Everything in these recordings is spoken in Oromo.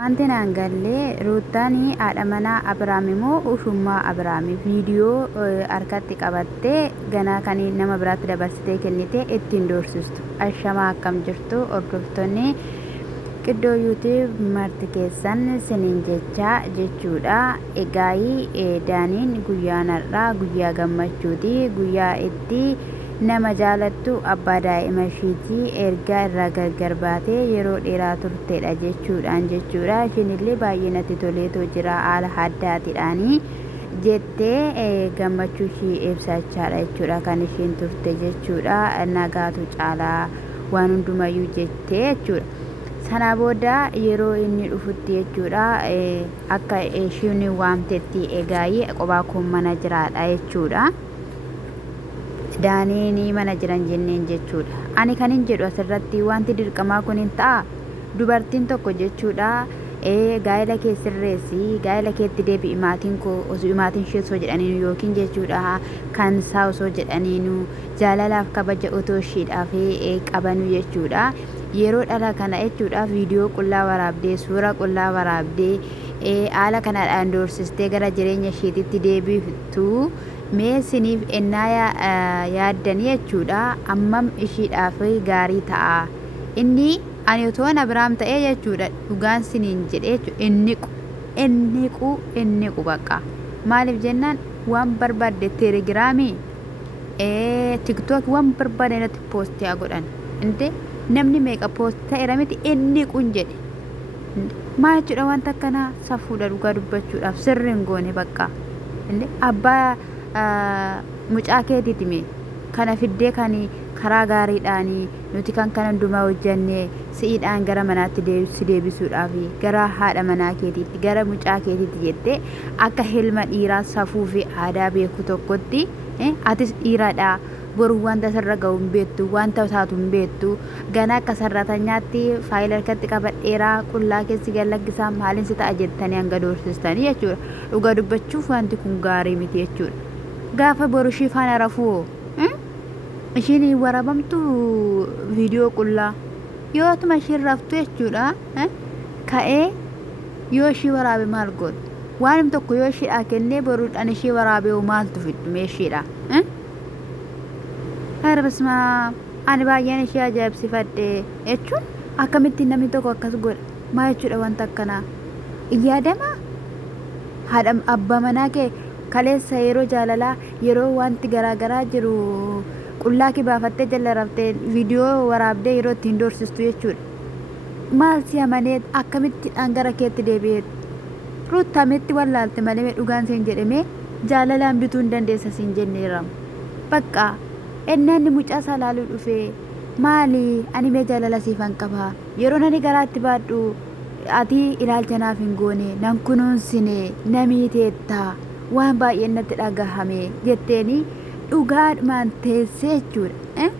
Wanti naan galle Ruutaanii haadha manaa Abiraam immoo ushummaa Abiraami viidiyoo harkatti qabattee ganaa kan nama biraatti dabarsitee kennitee ittiin doorsistu. Ashamaa akkam jirtu hordoftoonni qiddoo yuutiib marti keessan siniin jechaa jechuudha. Egaa daaniin guyyaan har'aa guyyaa gammachuuti. Guyyaa itti nama jaalattu abbaa daa'ima ishiitii ergaa irraa gargar baatee yeroo dheeraa turtedha jechuudha. Ishiinillee baay'ee natti toleetoo jira haala addaatiidhaanii jettee gammachuu ishii ibsachaadha jechuudha kan ishiin turte jechuudha. Nagaatu caalaa waan hundumayyuu jettee jechuudha. Sana booda yeroo inni dhufutti jechuudha akka ishiin waamtetti egaa qophaa koo mana jiraadha jechuudha. Daaniini mana jiran jenneen jechuudha. Ani kanin jedhu asirratti wanti dirqamaa kun hin ta'a. Dubartiin tokko jechuudha gaa'ela kee sirreessi, gaa'ela keetti deebi'i maatiin koo osoo maatiin ishee osoo jedhaniinu yookiin jechuudha kan isaa osoo jedhaniinu jaalalaaf kabaja otoo ishiidhaaf qabanu jechuudha. Yeroo dhala kana jechuudha viidiyoo qullaa waraabdee suura qullaa waraabdee haala kanadhaan doorsistee gara jireenya isheetitti deebiftu mee siniif ennaa yaaddanii jechuudha ammam ishiidhaaf gaarii ta'a. Inni ani otoo Abiraam ta'ee jechuudha dhugaan siniin jedhee inni bakka maaliif jennaan waan barbaadde teelegiraamii tiktook waan barbaade irratti poostii godhan inte namni meeqa poostii ta'eera miti inni jedhe maa jechuudha wanta akkanaa safuudha dhugaa dubbachuudhaaf sirriin goone bakka abbaa mucaa keetiiti mee kana fiddee kan karaa gaariidhaan nuti kan kana hundumaa hojjannee si'iidhaan gara manaatti deebisuudhaaf gara haadha manaa keetiitti gara mucaa keetiitti jettee akka ilma dhiiraa safuu fi aadaa beeku tokkotti atis dhiiradha boru wanta sirra ga'u hin beektu wanta taatu hin beektu gana akka sarratanyaatti faayila harkatti qabadheeraa qullaa keessi gallakkisaa maaliin si ta'a jettanii hanga doorsistanii jechuudha. Dhugaa dubbachuuf wanti kun gaarii miti jechuudha. Gaafa boru ishii faana rafuu ishiin warabamtu viidiyoo qullaa yootuma ishiin raftu jechuudha ka'ee yoo ishii waraabe maal godhu waan tokko yoo ishiidhaa kennee boruudhaan ishii waraabee maaltu fiddu meeshiidha. Harbisma ani baay'een ishee ajaa'ibsifadhe jechuun akkamitti namni tokko akkas godha maa jechuudha wanta akkanaa yaadama haadha abbaa manaa kee kaleessa yeroo jaalalaa yeroo wanti garaagaraa jiru qullaa kee baafattee jala raftee viidiyoo waraabdee yeroo ittiin doorsistu jechuudha. Maal si amanee akkamitti gara keetti deebi'ee ruuttametti wallaalte malee dhugaan siin jedhamee jaalalaan bituu hin dandeessa siin jenneeramu bakka ennanni mucaa salaaluu dhufee maali ani mee jaalala siifan qaba yeroo nani garaatti baadhu ati ilaalcha naaf hin goone nan kunuunsine namiiteetta waan baay'een natti dhagahame jetteeni dhugaadhumaan teessee jechuudha.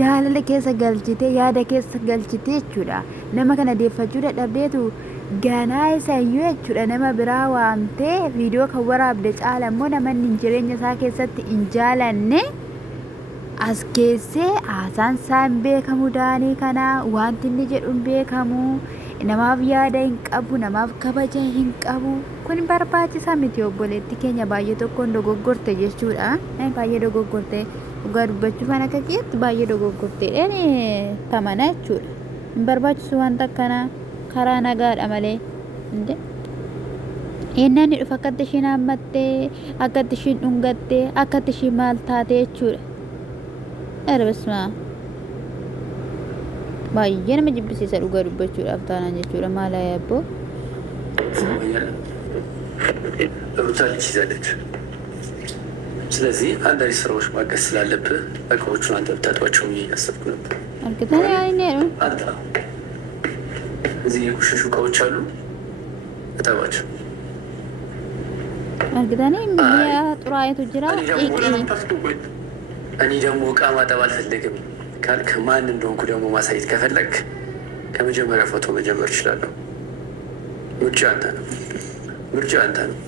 Jaalala keessa galchite yaada keessa galchite jechuudha. Nama kana deeffachuu dadhabdeetu ganaa isayyuu jechuudha nama biraa waamtee viidiyoo kan waraabde caala immoo namanni jireenya isaa keessatti hin jaalanne as keessee haasaan isaa hin beekamu daanii kana wanti inni jedhu hin beekamu namaaf yaada hin qabu namaaf kabaja hin qabu kun barbaachisaa miti obboleetti keenya baay'ee tokkoon dogoggorte jechuudha. Baay'ee dogoggorte dhugaa dubbachuuf ana akka keetti baay'ee dogoggorteedhaan tamana jechuudha. Hin barbaachisu wanta akkanaa karaa nagaadha malee ennaan dhufa akkatti ishiin hammattee akkatti ishiin dhungattee akkatti ishiin maal taate jechuudha. Erbismaa baay'ee nama jibbisiisa dhugaa dubbachuudhaaf taanaan jechuudha. Maal yaabboo ሩታ ልጅ ይዛለች። ስለዚህ አንዳንድ ስራዎች ማገዝ ስላለብህ እቃዎቹን አንተ ብታጥባቸው ብዬ እያሰብኩ ነበር። እርግጠኛ ነኝ አንተ እዚህ የቆሸሹ እቃዎች አሉ፣ እጠባቸው። እርግጠኛ ነኝ ጥሩ አይቱ ጅራ እኔ ደግሞ እቃ ማጠብ አልፈለግም ካልክ ማን እንደሆንኩ ደግሞ ማሳየት ከፈለግ ከመጀመሪያ ፎቶ መጀመር እችላለሁ። ምርጫ አንተ ነው። ምርጫ አንተ ነው።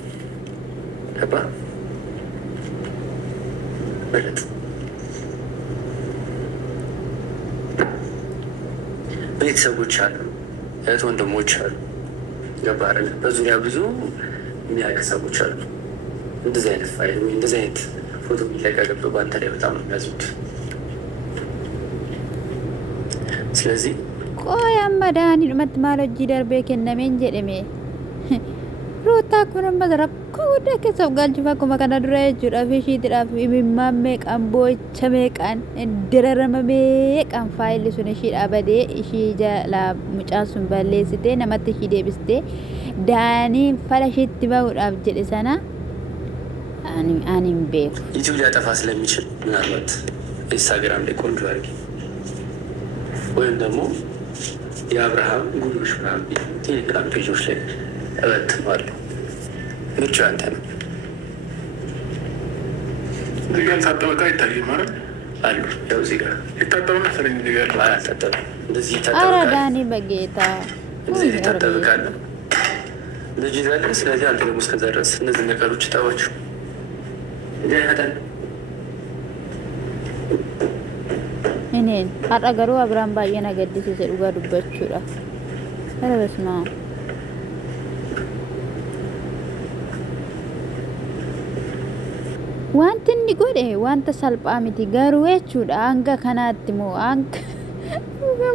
ገባ? በለት ቤተሰቦች አሉ፣ እህት ወንድሞች አሉ። ገባህ አይደል? በዙሪያ ብዙ የሚያውቅ ሰዎች አሉ። እንደዚህ አይነት ፋይል ወይ እንደዚህ አይነት ፎቶ የሚለቀቅብህ በአንተ ላይ በጣም ነው የሚያዙት። ስለዚህ ቆይ አመዳኒ ዱመት ማሎጂ ደርቤ ከነሜን ጀደሜ ሩታ ኩንም በዘረኮ ወደ ከሰው ጋልጅፋ ኩማ ከና ዱራ ጁራ ፊሺ ድራፍ ኢማሜ ቀምቦቸ ሜቃን ድረረመ ሜቃን ፋይል ሱን ሺ አበዴ ሺ ጃላ ሙጫሱን ባሌስቴ ነመት ሺ ደብስቴ ዳኒ ፈለሽት ባውዳፍ ጀደ ሰና አኒም ቤት ዩቲዩብ ሊያጠፋ ስለሚችል ምናልባት ኢንስታግራም ላይ ቆንጆ አድርጊ ወይም ደግሞ የአብርሃም ጉልሽ ምናምን ቴሌግራም ፔጆች ላይ እበትነዋለሁ። ምርጫ አንተ ነው። እዚህ ጋር ታጠበቃ ይታይም ማለት አሉ። ያው እዚህ ጋር ይታጠቡ መሰለኝ። እዚህ ጋር አልታጠበም። እንደዚህ ኧረ ይታጠበቃል። ዳኒ በጌታ እንደዚህ ይታጠበቃል። ልጅ ይዛለች። ስለዚህ አንተ ደግሞ እስከዛ ድረስ እነዚህ ነገሮች ይታዋችሁ እንዲህ አይነታል። እኔን አጠገሩ አብራም ባየና ገድስ ዱጋ ዱበቹዳ ኧረ በስመ አብ wanti inni godhe wanta salphaa miti garuu jechuudha hanga kanaatti moo hanga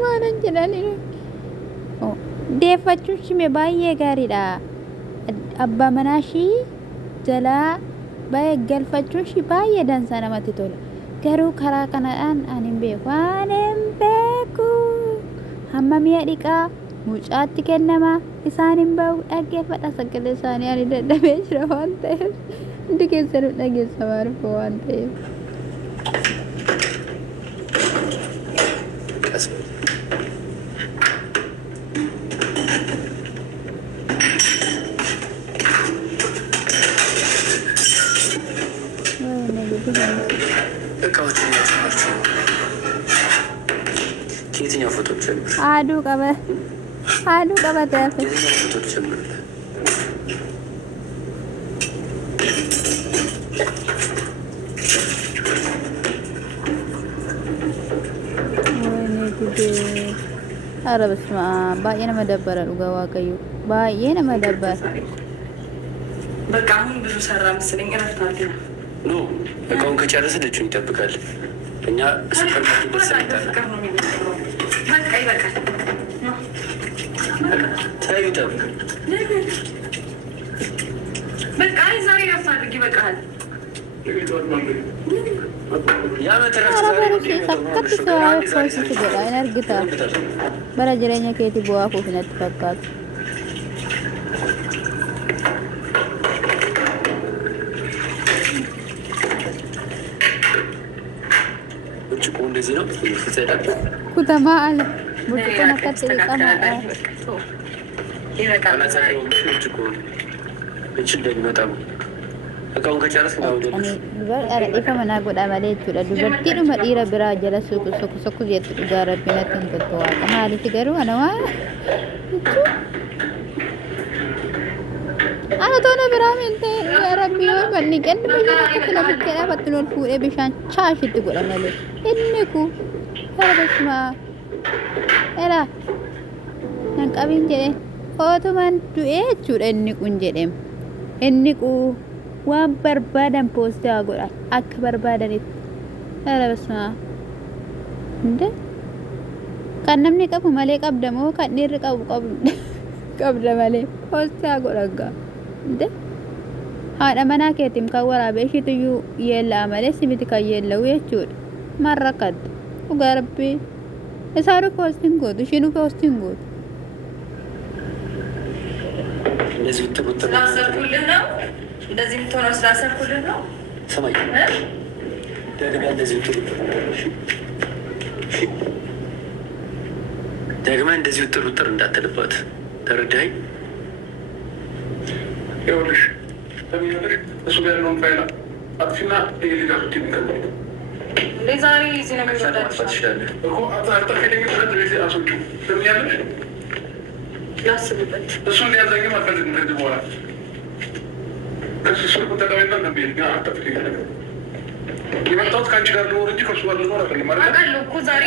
maalan jedhani deeffachuun shime baay'ee gaariidha abbaa manaa shii jalaa baay'ee galfachuun shii baay'ee dansaa namatti tola garuu karaa kanadhaan ani hin beeku waan hin beeku hamma mi'a dhiqaa mucaatti kennama isaan hin bahu dhaggeeffadha sagalee isaanii ani dadhabee jira waan ta'eef እንደ ከሰሩ ነገር ሰባር ፈዋንተ እቃዎች ናቸው። የትኛው ፎቶ ጀምር? አዱ ቀበ የትኛው ፎቶ ጀምር? ኧረ በስመ አብ ባየነ መደበረ ዱጋ ዋቀዩ ባየነ መደበር በቃ አሁን ብዙ ሰራ መሰለኝ። እረፍት አለ ኖ እቃውን ከጨረሰ ደጁን ይጠብቃል። እኛ ሱፐር ማርኬት ደርሰናል። በቃ ይበቃል። ታዩ ይጠብቅ። በቃ ዛሬ እረፍት አድርግ ይበቃል። bara jireenya keetii bu'aa fuuf natti fakkaatu. kutamaa ala burtukoon akkatti dhiqamaadha. እቃውን ከጨረስ dhiifa manaa godha malee jechuudha. Dubartiidhuma dhiira biraa jala sokku jettu dhugaa rabbi natti hin toltu waaqa. Maaliif garuu ana waa ana toona biraa minte yaa rabbi yoo banni kenni biyya akka fila bukkee dhaabattu ol fuudhee bishaan chaashitti godha malee inni ku harbasuma era nan qabin jedhe ootuman du'ee jechuudha inni kun jedhem inni ku waan barbaadan poostii haa godhan akka barbaadanitti. ኧረ በስመ አብ እንደ kan namni qabu malee qabda moo kan dhiirri qabu qabda malee poostii haa godhan gaa እንደ haadha manaa keetiin kan waraabe ishiitu yeellaa malee simiti kan yeella'u jechuudha. Maal rakkattu dhugaa rabbii isaanu poostiin gootu ishiinu poostiin gootu. ስላሰብኩልህ ነው እንደዚህ የምትሆነው ስላሰብኩልህ ነው። ሰማይ ደግመህ እንደዚህ ውጥር እንዳትልባት ተረዳኸኝ? ይኸውልሽ እሱ ጋር ያለውን ፋይል አጥፊና ሊጋሱት የሚቀበሉ ዛሬ እዚህ ነው የሚወዳጅ እኮ አጣፊልኝ አሶቹ ለምኛለሽ ላስብበት እሱ እንዲያዘኝም አልፈልግም ከዚህ በኋላ እሱ ተቀበልና ነበር ያ አጣፊ የመጣሁት ከአንቺ ጋር ልኖር እንጂ ከእሱ ጋር ልኖር አልፈልግም ማለት አውቃለሁ እኮ ዛሬ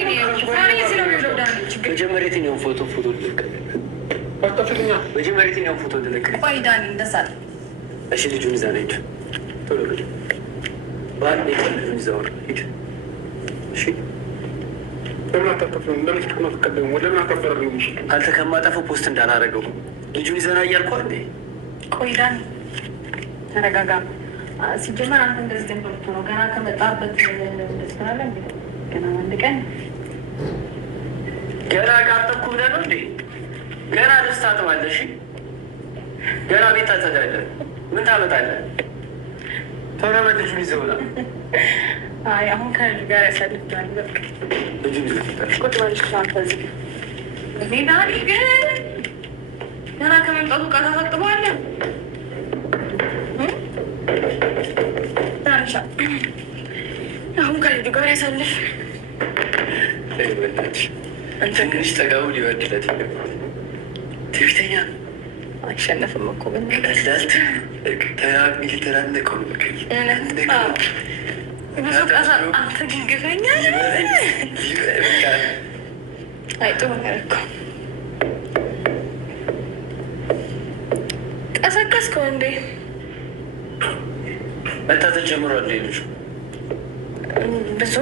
እዚህ ነው የሚወዳጅ ችግር መጀመሪያ የትኛውን ፎቶ አጣፊ መጀመሪያ የትኛውን ፎቶ እንደለቀ? ቆይ ዳኒ እንደዛ ነው። እሺ ልጁን ይዛ ነች። ቶሎ ልጅ በአንድ ልጁን ይዛ ወር ሂድ። እሺ ለምን አታጠፍም? ለምን ትቀደሙ? ለምን አታፈራሉ? አንተ ከማጠፈው ፖስት እንዳላረገው ልጁን ይዘና እያልኩ እንዴ። ቆይ ዳኒ ተረጋጋ። ሲጀመር አንተ እንደዚህ ደንበርቱ ነው ገና ከመጣበት እንደስራለ እንዴ ገና አንድ ቀን ገና ካጠብኩ ብለህ ነው እንዴ? ገና ደስታ ትባለሽ። ገና ቤት ታጸዳለህ። ምን ታመጣለህ? ቶሎ በል ልጁን ይዘውና። አይ አሁን ከልጁ ጋር ያሳልፋል። በቃ ልጁን ይዘውና ቁጭ በልሽ አንተ እዚህ እኔ ዳኒ ግን ገና ከመምጣቱ ቃታ ታጥበዋለህ። ዳንሻ አሁን ከልጁ ጋር ያሳልፍ። ትንሽ ጠጋቡ ሊበድለት ትዕቢተኛ አይሸነፍም እኮ ቀላል ተናንቀው ብዙ ቀሳ አንተ ግን ግፈኛ አይ ጥሩ ነገር እኮ ቀሰቀስከው እንዴ? መታተል ጀምሯል ልጁ ብዙ